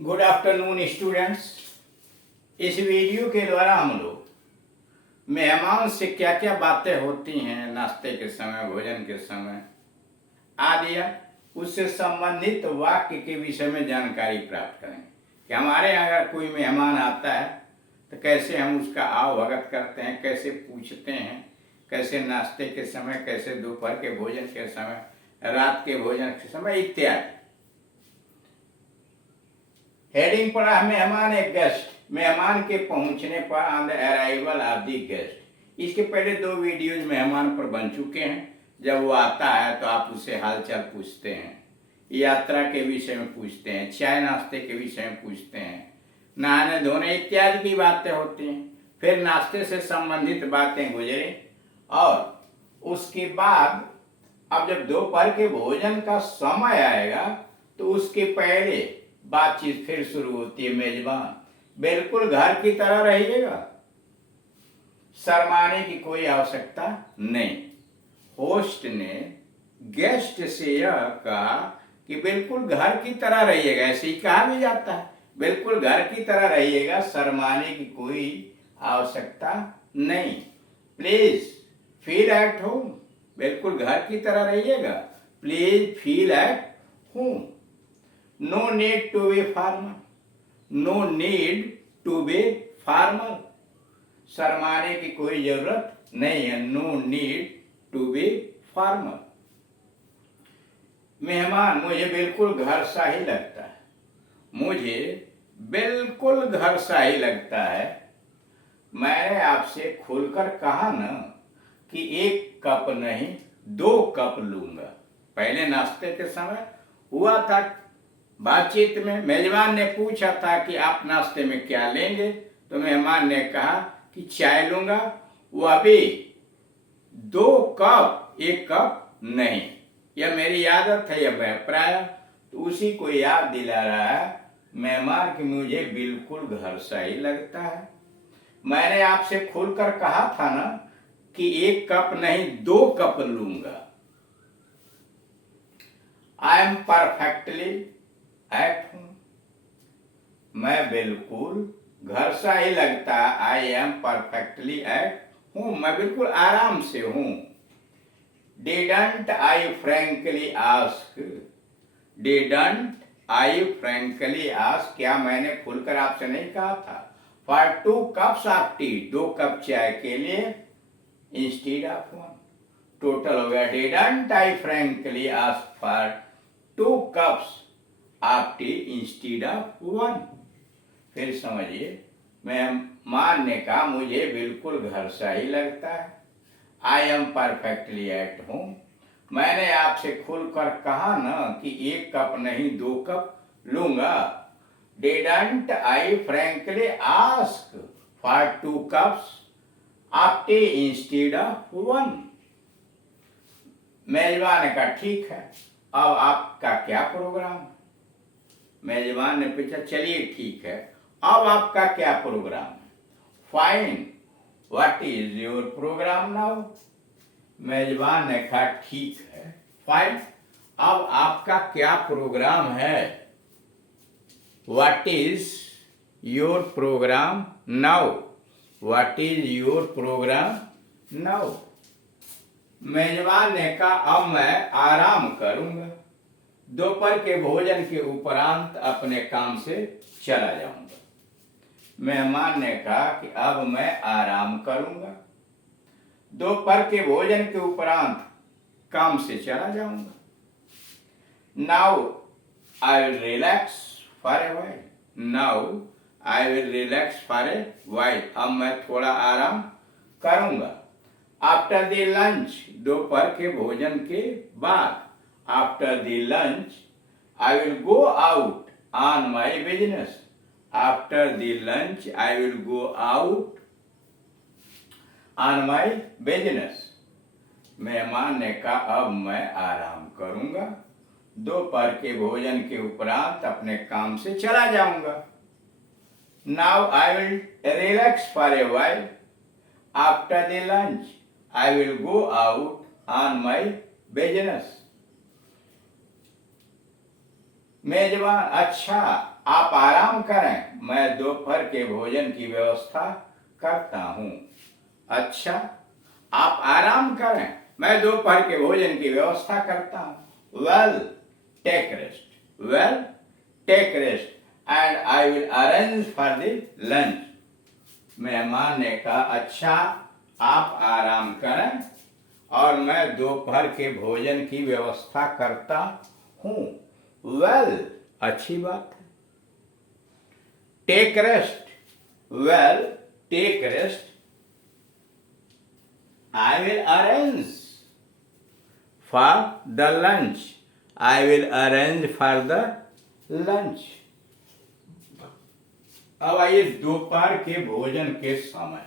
Good afternoon students. इस video के द्वारा हम लोग मेहमान से क्या क्या बातें होती हैं नाश्ते के समय, भोजन के समय आदि, उससे संबंधित वाक्य के विषय में जानकारी प्राप्त करेंगे कि हमारे यहाँ अगर कोई मेहमान आता है तो कैसे हम उसका आवभगत करते हैं, कैसे पूछते हैं, कैसे नाश्ते के समय, कैसे दोपहर के भोजन के समय, रात के भोजन के समय इत्यादि। हेडिंग पड़ा है मेहमान एक गेस्ट, मेहमान के पहुंचने पर, on the arrival of the guest. इसके पहले 2 वीडियोज मेहमान पर बन चुके हैं। जब वो आता है तो आप उससे हालचाल पूछते हैं, यात्रा के विषय में पूछते हैं, चाय नाश्ते के विषय में पूछते हैं, नहाने धोने इत्यादि की बातें होती हैं। फिर नाश्ते से संबंधित बातें गुजरे और उसके बाद अब जब दोपहर के भोजन का समय आएगा तो उसके पहले बातचीत फिर शुरू होती है। मेजबान बिल्कुल घर की तरह रहिएगा, शर्माने की कोई आवश्यकता नहीं। होस्ट ने गेस्ट से यह कहा कि बिल्कुल घर की तरह रहिएगा, ऐसे ही कहा भी जाता है, बिल्कुल घर की तरह रहिएगा, शर्माने की कोई आवश्यकता नहीं। प्लीज फील एट होम, बिल्कुल घर की तरह रहिएगा, please feel at home. No need to be formal. No need to be formal. शर्माने की कोई जरूरत नहीं है। No need to be formal. मेहमान मुझे बिल्कुल घर सा ही लगता है, मुझे बिल्कुल घर सा ही लगता है। मैंने आपसे खुलकर कहा ना कि 1 कप नहीं 2 कप लूंगा। पहले नाश्ते के समय हुआ था, बातचीत में मेजबान ने पूछा था कि आप नाश्ते में क्या लेंगे, तो मेहमान ने कहा कि चाय लूंगा। वो अभी 2 कप 1 कप नहीं, यह मेरी आदत है, यह मैं प्राय तो उसी को याद दिला रहा है मेहमान कि मुझे बिल्कुल घर सा ही लगता है। मैंने आपसे खुलकर कहा था ना कि 1 कप नहीं 2 कप लूंगा। I am perfectly at home, मैं बिल्कुल घर सा ही लगता है। I am perfectly at home, मैं बिल्कुल आराम से हूं। Didn't I frankly ask, didn't I frankly ask, क्या मैंने खुलकर आपसे नहीं कहा था for 2 cups of T, 2 cup चाय के लिए, इंस्टीड ऑफ 1। टोटल हो गया didn't I frankly ask for 2 cups of T instead of 1। फिर समझिए, मेहमान ने कहा मुझे बिल्कुल घर सा ही लगता है। I am perfectly at home, मैंने आपसे खुलकर कहा ना कि 1 कप नहीं 2 कप लूंगा। Didn't I frankly ask for 2 cups of T instead of 1। मेजबान ने कहा ठीक है, अब आपका क्या प्रोग्राम है। मेजबान ने पूछा चलिए ठीक है, अब आपका क्या प्रोग्राम है। Fine, what is your programme now. मेजबान ने कहा ठीक है, फाइन, अब आपका क्या प्रोग्राम है। What is your programme now, what is your programme now. मेजबान ने कहा अब मैं आराम करूंगा, दोपहर के भोजन के उपरांत अपने काम से चला जाऊंगा। मेहमान ने कहा कि अब मैं आराम करूंगा, दोपहर के भोजन के उपरांत काम से चला जाऊंगा। Now I will relax for a while, now I will relax for a while, अब मैं थोड़ा आराम करूंगा। आफ्टर द लंच, दोपहर के भोजन के बाद, after the lunch I will go out on my business, after the lunch I will go out on my business। मेहमान ने कहा अब मैं आराम करूंगा, दोपहर के भोजन के उपरांत अपने काम से चला जाऊंगा। Now I will relax for a while, after the lunch I will go out on my business। मेजबान अच्छा आप आराम करें, मैं दोपहर के भोजन की व्यवस्था करता हूँ। अच्छा, आप आराम करें, मैं दोपहर के भोजन की व्यवस्था करता हूँ। Well take rest, well take rest and I will arrange for the lunch. मेहमान ने कहा, अच्छा आप आराम करें और मैं दोपहर के भोजन की व्यवस्था करता हूँ। वेल अच्छी बात है। Take rest, well take rest, I will arrange for the lunch, I will arrange for the lunch. अब आइए दोपहर के भोजन के समय।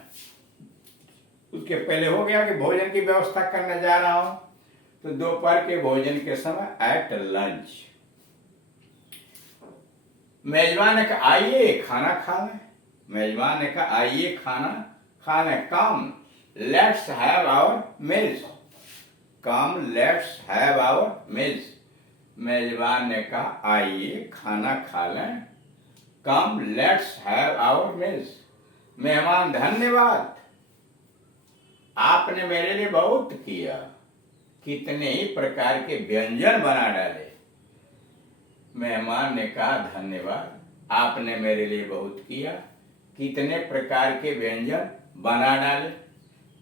उसके पहले हो गया कि भोजन की व्यवस्था करने जा रहा हूं, तो दोपहर के भोजन के समय एट लंच। मेजबान ने कहा आइए खाना खा लें। मेजबान ने कहा आइए खाना खा लें। Come let's have our meals, come let's have our meals. मेजबान ने कहा आइए खाना खा लें, come let's have our meals. मेहमान, धन्यवाद, आपने मेरे लिए बहुत किया, कितने ही प्रकार के व्यंजन बना डाले। मेहमान ने कहा धन्यवाद, आपने मेरे लिए बहुत किया, कितने प्रकार के व्यंजन बना डाले।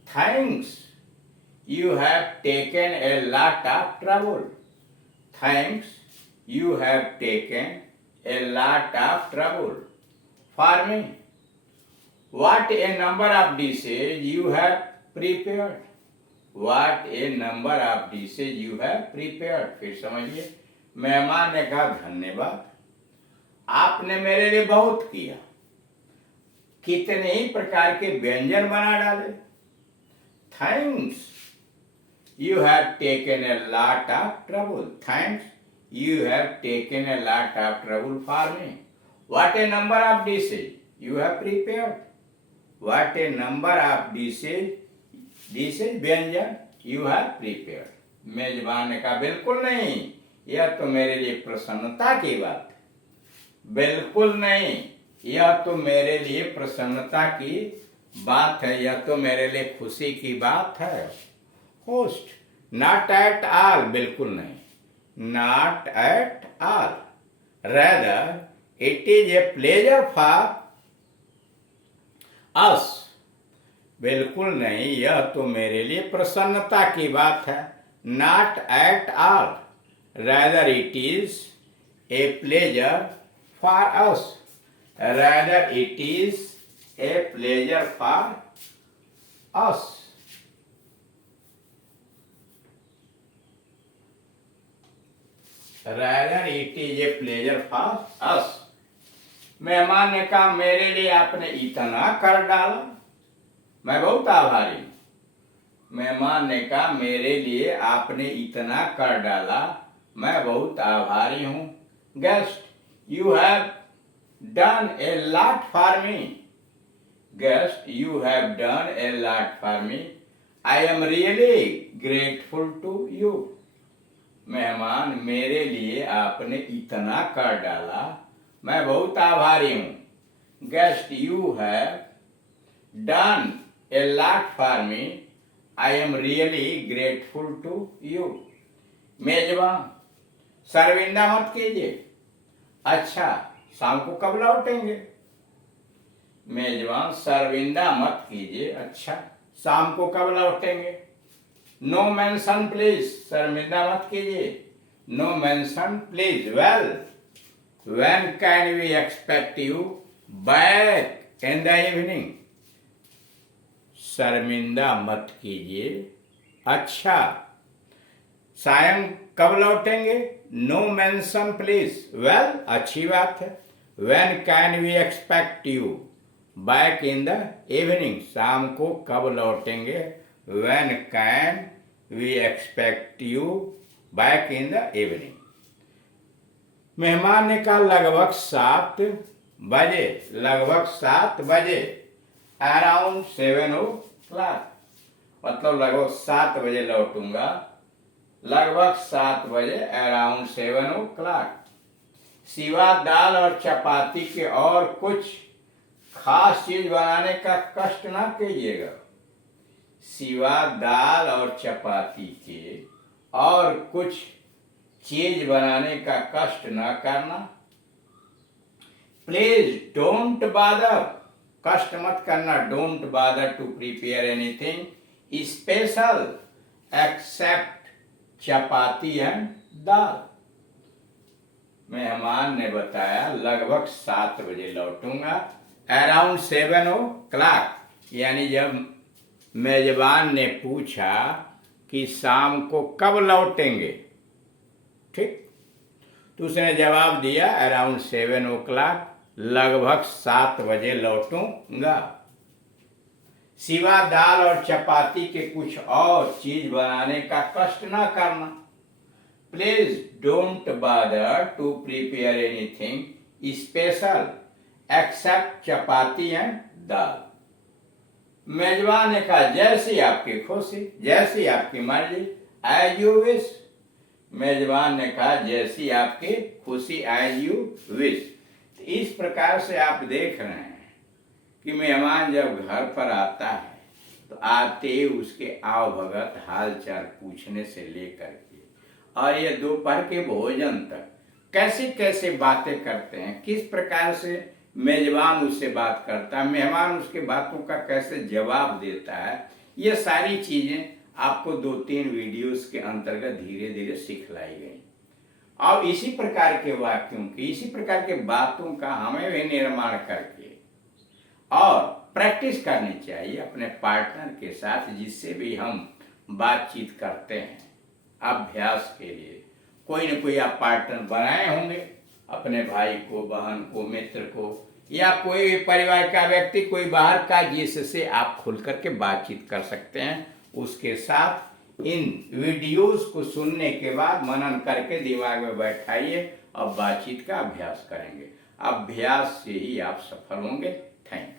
Thanks, you have taken a lot of trouble, thanks, you have taken a lot of trouble for me. What A number of dishes you have prepared, what a number of dishes you have prepared। फिर समझिए, मेहमान ने कहा धन्यवाद, आपने मेरे लिए बहुत किया, कितने ही प्रकार के व्यंजन बना डाले। Thanks, you have taken a lot of trouble, thanks, you have taken a lot of trouble for me. What A number of dishes you have prepared, what A number of dishes व्यंजन you have prepared. मेजबान ने कहा बिल्कुल नहीं, यह तो मेरे लिए प्रसन्नता की बात है। बिल्कुल नहीं, यह तो मेरे लिए प्रसन्नता की बात है, यह तो मेरे लिए खुशी की बात है। होस्ट, नॉट एट ऑल, बिल्कुल नहीं, not at all, rather it is a pleasure for us. बिल्कुल नहीं, यह तो मेरे लिए प्रसन्नता की बात है। Not at all, rather it is a pleasure for us, rather it is a pleasure for us. Rather it is a pleasure for us. मेहमान ने कहा मेरे लिए आपने इतना कर डाला, मैं बहुत आभारी हूं। मेहमान ने कहा मेरे लिए आपने इतना कर डाला, मैं बहुत आभारी हूं। Guest, you have done a lot for me, guest, you have done a lot for me, I am really grateful to you. मेहमान, मेरे लिए आपने इतना कर डाला, मैं बहुत आभारी हूं। Guest, you have done a lot for me, I am really grateful to you। मेजबान, शर्मिंदा मत कीजिए, अच्छा शाम को कब लौटेंगे। मेजबान, शर्मिंदा मत कीजिए, अच्छा शाम को कब लौटेंगे। नो मेंशन प्लीज, शर्मिंदा मत कीजिए, no mention please. Well, when can we expect you back in the evening. शर्मिंदा मत कीजिए, अच्छा सायं कब लौटेंगे। नो मेंशन प्लीज, वेल अच्छी बात है। When can we expect you back in the evening, शाम को कब लौटेंगे। When can we expect you back in the evening. मेहमान ने कहा लगभग 7 बजे, लगभग 7 बजे, अराउंड 7 o'clock, मतलब लगभग 7 बजे लौटूंगा, लगभग 7 बजे, अराउंड 7 o'clock। सिवा दाल और चपाती के और कुछ खास चीज बनाने का कष्ट ना कीजिएगा। सिवा दाल और चपाती के और कुछ चीज बनाने का कष्ट न करना। प्लीज डोंट बादर, कष्ट मत करना। Don't bother to prepare anything special except chapati and dal. मेहमान ने बताया लगभग 7 बजे लौटूंगा। अराउंड 7 o'clock, यानी जब मेजबान ने पूछा कि शाम को कब लौटेंगे, ठीक, तो उसने जवाब दिया अराउंड 7 o'clock, लगभग 7 बजे लौटूंगा। सिवा दाल और चपाती के कुछ और चीज बनाने का कष्ट ना करना। Please don't bother to prepare anything special except chapati and dal. मेजबान ने कहा जैसी आपकी खुशी, जैसी आपकी मर्जी, एज यू विश। मेजबान ने कहा जैसी आपकी खुशी, एज यू विश। तो इस प्रकार से आप देख रहे हैं कि मेहमान जब घर पर आता है तो आते ही उसके आव भगत हाल चाल पूछने से लेकर के और ये दोपहर के भोजन तक कैसे कैसे बातें करते हैं, किस प्रकार से मेजबान उससे बात करता है, मेहमान उसके बातों का कैसे जवाब देता है, ये सारी चीजें आपको 2-3 वीडियोस के अंतर्गत धीरे धीरे सिखलाई गई। और इसी प्रकार के वाक्यों की, इसी प्रकार के बातों का हमें भी निर्माण करके और प्रैक्टिस करनी चाहिए अपने पार्टनर के साथ, जिससे भी हम बातचीत करते हैं। अभ्यास के लिए कोई न कोई आप पार्टनर बनाए होंगे, अपने भाई को, बहन को, मित्र को, या कोई भी परिवार का व्यक्ति, कोई बाहर का, जिससे आप खुल करके बातचीत कर सकते हैं। उसके साथ इन वीडियोस को सुनने के बाद मनन करके दिमाग में बैठाइए और बातचीत का अभ्यास करेंगे। अभ्यास से ही आप सफल होंगे। Thank you.